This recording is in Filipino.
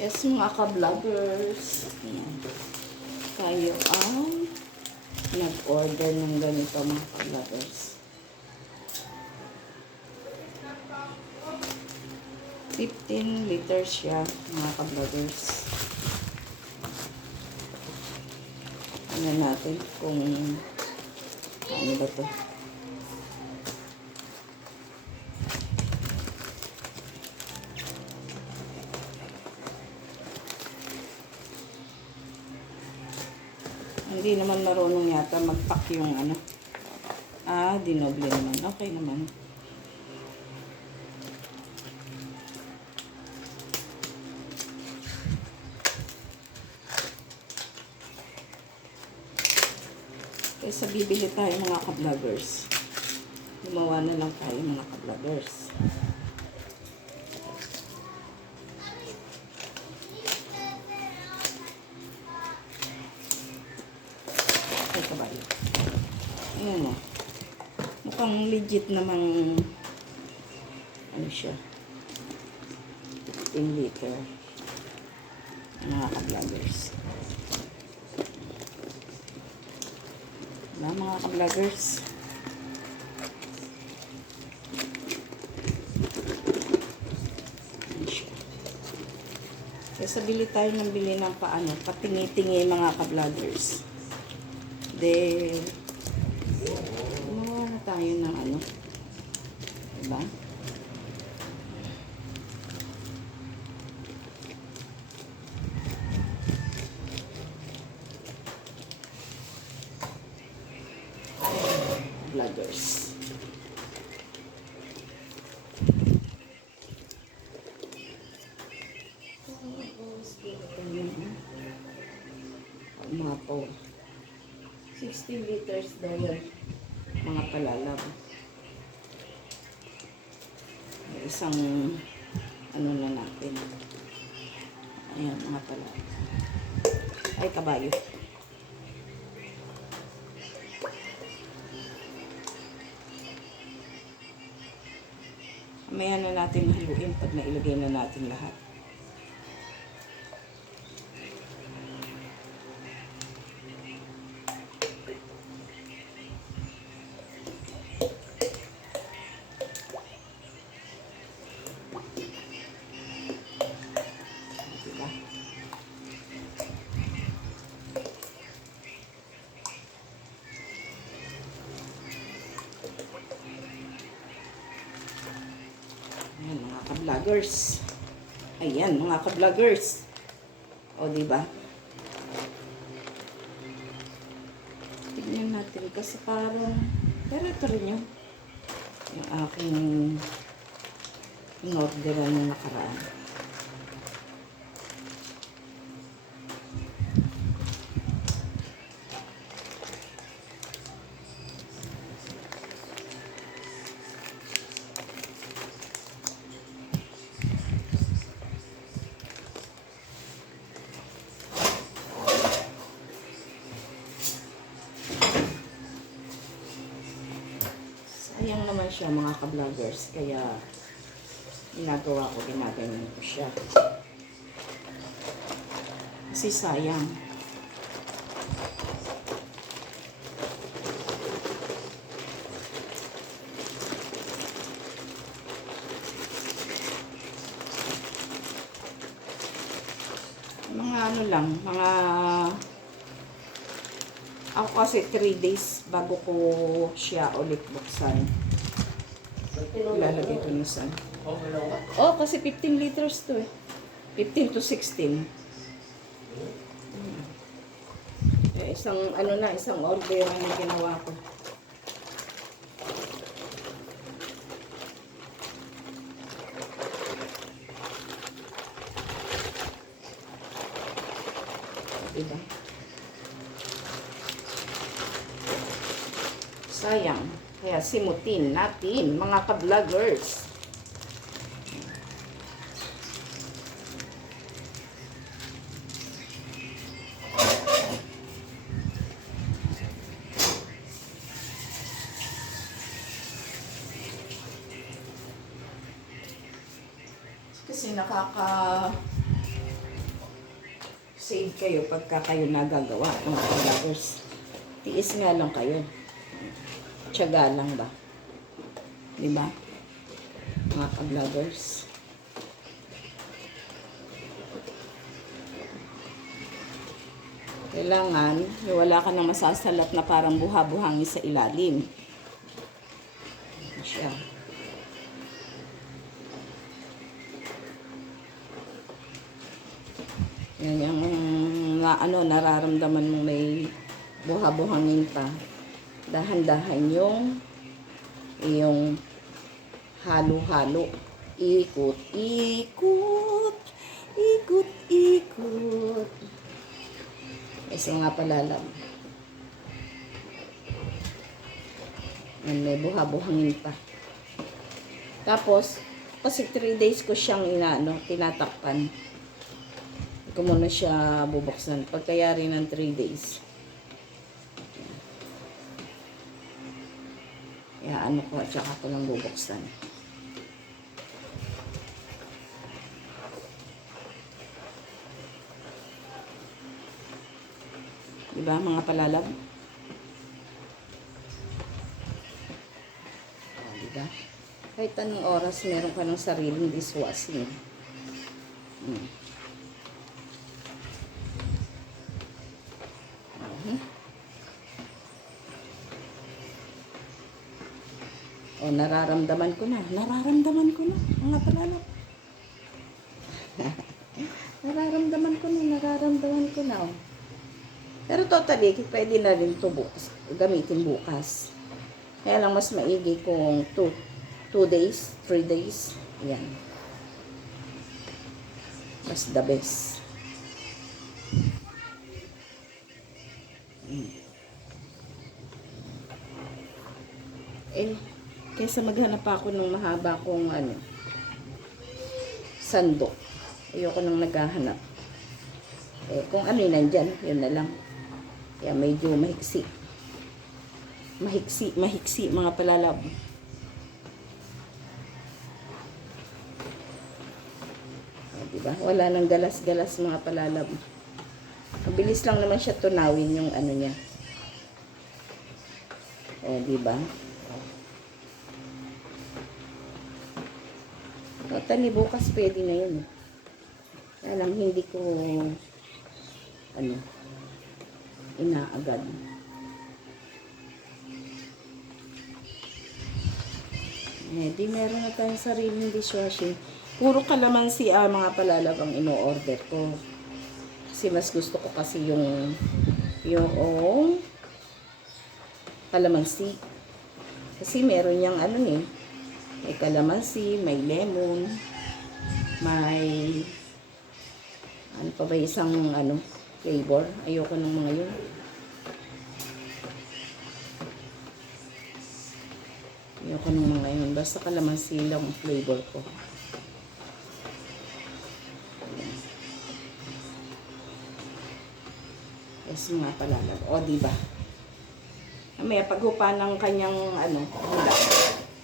Yes, mga ka-vloggers. Ayan. Kayo ang nag-order ng ganito, mga ka-vloggers. 15 liters siya, mga ka-vloggers. Ano natin kung ano ba to. Hindi naman marunong yata mag-pack yung ano. Dinoble naman. Okay naman. Kaysa bibili tayo mga ka-vloggers. Gumawa na lang tayo mga ka-vloggers. Ay, kabayo. Ayan o. Mukhang legit namang ano siya. 15 liter. Mga ka-vloggers. Mga ka-vloggers. Kaya bili tayo ng bili ng paano, patingi-tingi mga ka-vloggers. Then, gumawa na tayo ng ano. Diba? Vloggers. Mga po 60 liters daw yan, mga palalab. Isang ano na natin. Ayan, mga palalab. Ay, kabayo. Mamaya na natin haluin pag nailagay na natin lahat. Diba? Ayan, mga ka-vloggers. Ayan, mga ka-vloggers. O, diba? Tignan natin kasi parang, pero ito rin yung aking in-orderan ng nakaraan. Sayang naman siya mga ka-vloggers, kaya ginaganyan ko siya. Kasi sayang. Mga ano lang, mga ako kasi 3 days bago ko siya ulit buksan. Ilalagay ko na sa kasi 15 liters to eh. 15 to 16. Isang ano na, isang order ang ginawa ko. Diba? Sayang. Kaya simutin natin, mga ka-vloggers. Kasi save kayo pagka kayo nagagawa, mga vloggers. Tiis nga lang kayo. Tiyaga lang ba? Diba? Mga vloggers. Kailangan, wala ka nang masasalat na parang buha-buhangin sa ilalim. Siya. Yan yung nararamdaman mo may buha-buhangin pa. Dahan-dahan yung halo-halo. Ikot, ikot, ikot, ikot. Isa nga palalam. May buha-buhangin pa. Tapos, kasi 3 days ko siyang tinatakpan. Hindi ko muna siya bubuksan. Pagkayari ng 3 days. Kaya ko, at saka ko lang bubuksan. Diba, mga palalab? Diba? Kahit anong oras, meron ka ng sariling dishwashing. Nararamdaman ko na. Nararamdaman ko na, mga palalab. Nararamdaman ko na. Pero totally, pwede na rin ito gamitin bukas. Kaya lang mas maigi kung 2 days, 3 days. Yan. Mas the best. Kaysa maghanap ako ng mahaba kong sandok. Ayoko nang naghahanap. Kung ano yun nandyan, yun na lang. Kaya medyo mahiksi. Mahiksi mga palalab. Diba? Wala nang galas-galas mga palalab. Mabilis lang naman siya tunawin yung niya. Diba? Totally, bukas pwede na yun. Alam, hindi ko inaagad. Di meron na tayong sariling dishwashing. Puro kalamansi mga palalab ang ino-order ko. Kasi mas gusto ko kasi yung kalamansi. Kasi meron yung may kalamansi, may lemon, may ano pa ba isang flavor. Ayoko ng mga yun. Ayoko ng mga yun. Basta kalamansi lang ang flavor ko. Yes, mga palalab. O, diba? May paghupa ng kanyang hula.